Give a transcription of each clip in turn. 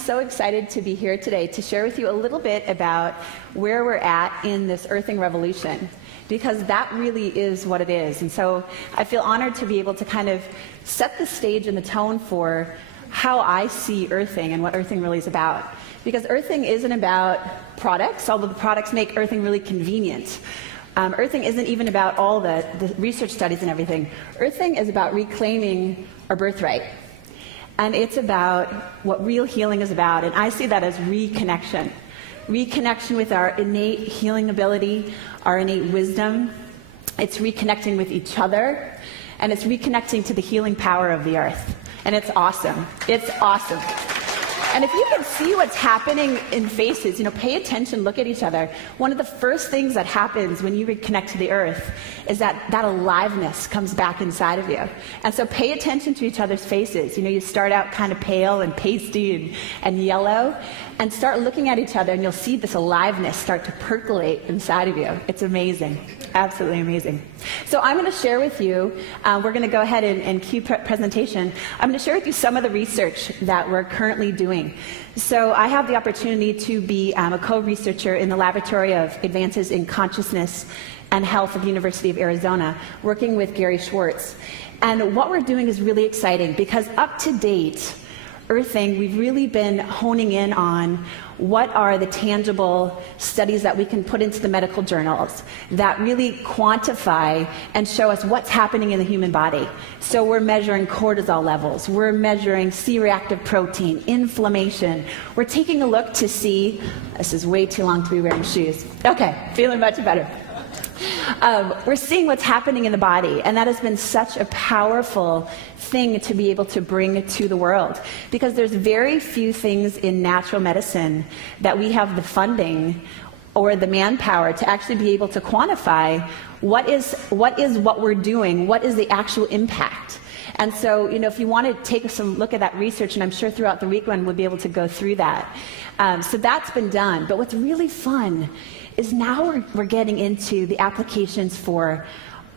so excited to be here today to share with you a little bit about where we're at in this earthing revolution, because that really is what it is. And so I feel honored to be able to kind of set the stage and the tone for how I see earthing and what earthing really is about. Because earthing isn't about products, although the products make earthing really convenient. Earthing isn't even about all the research studies and everything. Earthing is about reclaiming our birthright. And it's about what real healing is about. And I see that as reconnection. Reconnection with our innate healing ability, our innate wisdom. It's reconnecting with each other. And it's reconnecting to the healing power of the earth. And it's awesome. It's awesome. And if you can see what's happening in faces, pay attention, look at each other. One of the first things that happens when you reconnect to the earth is that aliveness comes back inside of you. And so pay attention to each other's faces. You start out kind of pale and pasty and yellow, and start looking at each other, and you'll see this aliveness start to percolate inside of you. It's amazing. Absolutely amazing. So I'm going to share with you, we're going to go ahead and cue presentation. I'm going to share with you some of the research that we're currently doing. So I have the opportunity to be a co-researcher in the Laboratory of Advances in Consciousness and Health at the University of Arizona, working with Gary Schwartz. And what we're doing is really exciting because up to date, earthing, we've really been honing in on what are the tangible studies that we can put into the medical journals that really quantify and show us what's happening in the human body. So we're measuring cortisol levels, we're measuring C-reactive protein, inflammation. We're taking a look to see, this is way too long to be wearing shoes. Okay, feeling much better. We're seeing what's happening in the body, and that has been such a powerful thing to be able to bring to the world, because there's very few things in natural medicine that we have the funding or the manpower to actually be able to quantify what is what we're doing, what is the actual impact. And so, if you want to take some look at that research, and I'm sure throughout the weekend we'll be able to go through that. So that's been done. But what's really fun is now we're getting into the applications for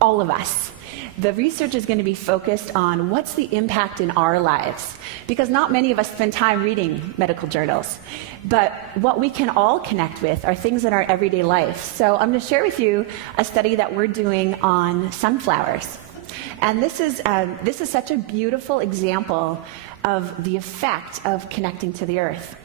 all of us. The research is going to be focused on what's the impact in our lives, because not many of us spend time reading medical journals. But what we can all connect with are things in our everyday life. So I'm going to share with you a study that we're doing on sunflowers. And this is such a beautiful example of the effect of connecting to the earth.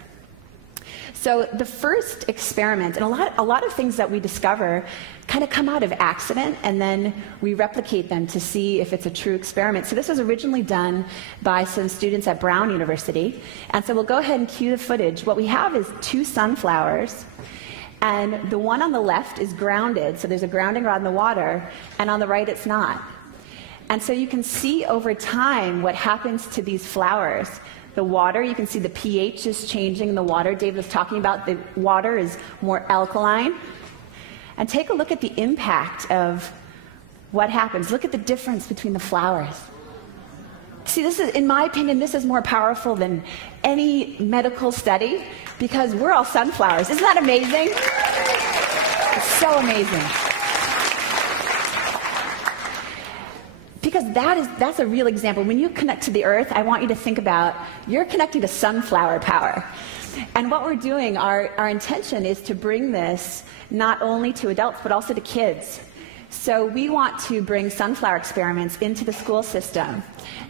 So the first experiment, and a lot of things that we discover kind of come out of accident, and then we replicate them to see if it's a true experiment. So this was originally done by some students at Brown University. And so we'll go ahead and cue the footage. What we have is 2 sunflowers, and the one on the left is grounded, so there's a grounding rod in the water, and on the right it's not. And so you can see over time what happens to these flowers. The water, you can see the pH is changing in the water. Dave was talking about the water is more alkaline. And take a look at the impact of what happens. Look at the difference between the flowers. See, this is, in my opinion, this is more powerful than any medical study, because we're all sunflowers. Isn't that amazing? It's so amazing. Because that's a real example. When you connect to the earth, I want you to think about, you're connecting to sunflower power. And what we're doing, our intention is to bring this not only to adults, but also to kids. So we want to bring sunflower experiments into the school system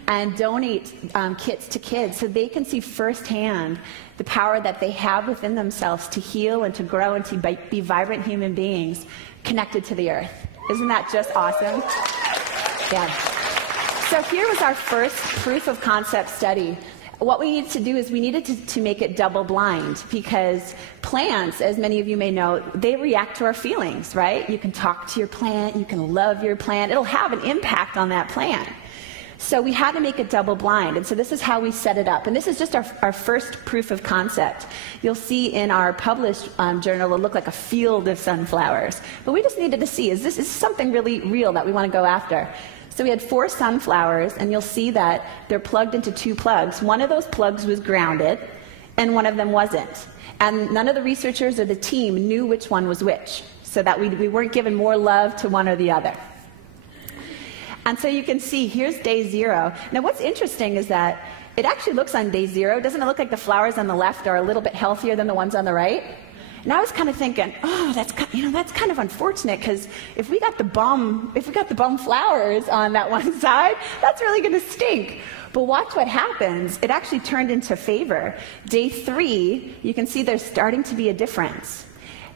and donate kits to kids so they can see firsthand the power that they have within themselves to heal and to grow and to be vibrant human beings connected to the earth. Isn't that just awesome? Yeah. So here was our first proof of concept study. What we needed to do is we needed to make it double blind, because plants, as many of you may know, they react to our feelings, right? You can talk to your plant, you can love your plant, it'll have an impact on that plant. So we had to make it double blind, and so this is how we set it up. And this is just our first proof of concept. You'll see in our published journal, it'll look like a field of sunflowers. But we just needed to see, is this something really real that we want to go after? So we had 4 sunflowers, and you'll see that they're plugged into 2 plugs. One of those plugs was grounded, and one of them wasn't. And none of the researchers or the team knew which one was which, so that we weren't giving more love to one or the other. And so you can see, here's day 0. Now what's interesting is that it actually looks on day 0, doesn't it look like the flowers on the left are a little bit healthier than the ones on the right? And I was kind of thinking, oh, that's kind of unfortunate, because if we got the bum flowers on that one side, that's really going to stink. But watch what happens. It actually turned into favor. Day 3, you can see there's starting to be a difference.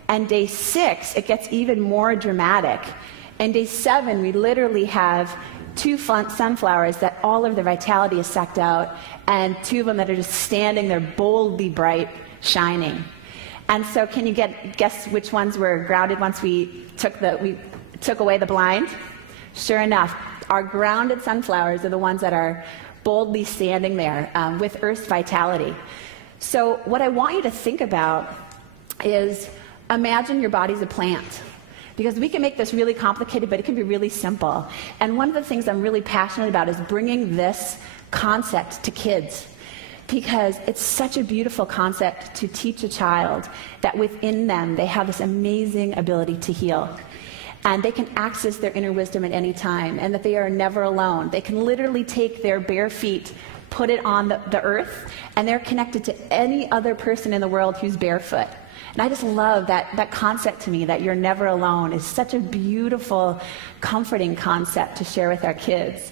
And day 6, it gets even more dramatic. And day 7, we literally have 2 sunflowers that all of their vitality is sucked out, and 2 of them that are just standing there boldly bright, shining. And so can you guess which ones were grounded once we took away the blind? Sure enough, our grounded sunflowers are the ones that are boldly standing there with Earth's vitality. So what I want you to think about is, imagine your body's a plant. Because we can make this really complicated, but it can be really simple. And one of the things I'm really passionate about is bringing this concept to kids. Because it's such a beautiful concept to teach a child that within them they have this amazing ability to heal. And they can access their inner wisdom at any time, and that they are never alone. They can literally take their bare feet, put it on the earth, and they're connected to any other person in the world who's barefoot. And I just love that concept to me, that you're never alone, is such a beautiful, comforting concept to share with our kids.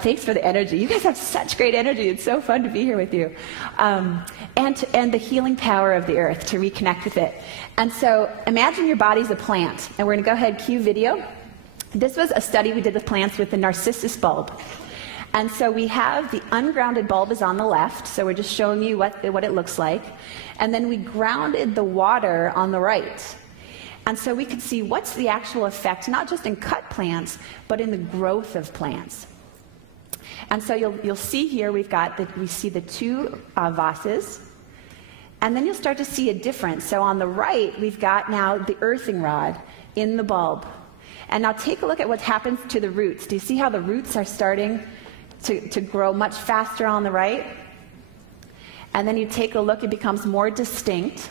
Thanks for the energy. You guys have such great energy. It's so fun to be here with you. And the healing power of the earth, to reconnect with it. And so imagine your body's a plant. And we're going to go ahead, cue video. This was a study we did with plants with the narcissus bulb. And so we have the ungrounded bulb is on the left, so we're just showing you what it looks like. And then we grounded the water on the right. And so we could see what's the actual effect, not just in cut plants, but in the growth of plants. And so you'll see here we see the 2 vases, and then you'll start to see a difference. So on the right, we've got now the earthing rod in the bulb. And now take a look at what happens to the roots. Do you see how the roots are starting to grow much faster on the right? And then you take a look, it becomes more distinct.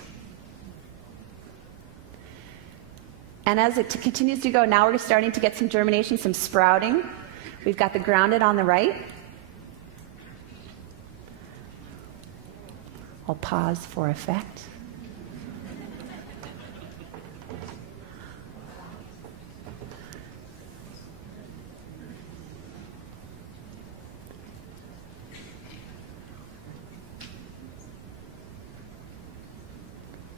And as it continues to go, now we're starting to get some germination, some sprouting. We've got the grounded on the right. I'll pause for effect.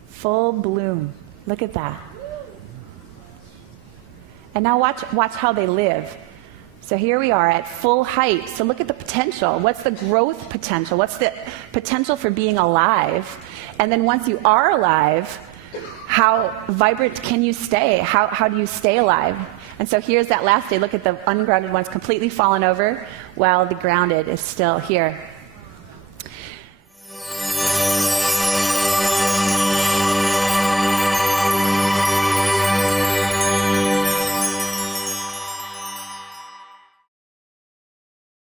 Full bloom. Look at that. And now watch how they live. So here we are at full height. So look at the potential. What's the growth potential? What's the potential for being alive? And then once you are alive, how vibrant can you stay? How do you stay alive? And so here's that last day. Look at the ungrounded ones completely fallen over, while the grounded is still here.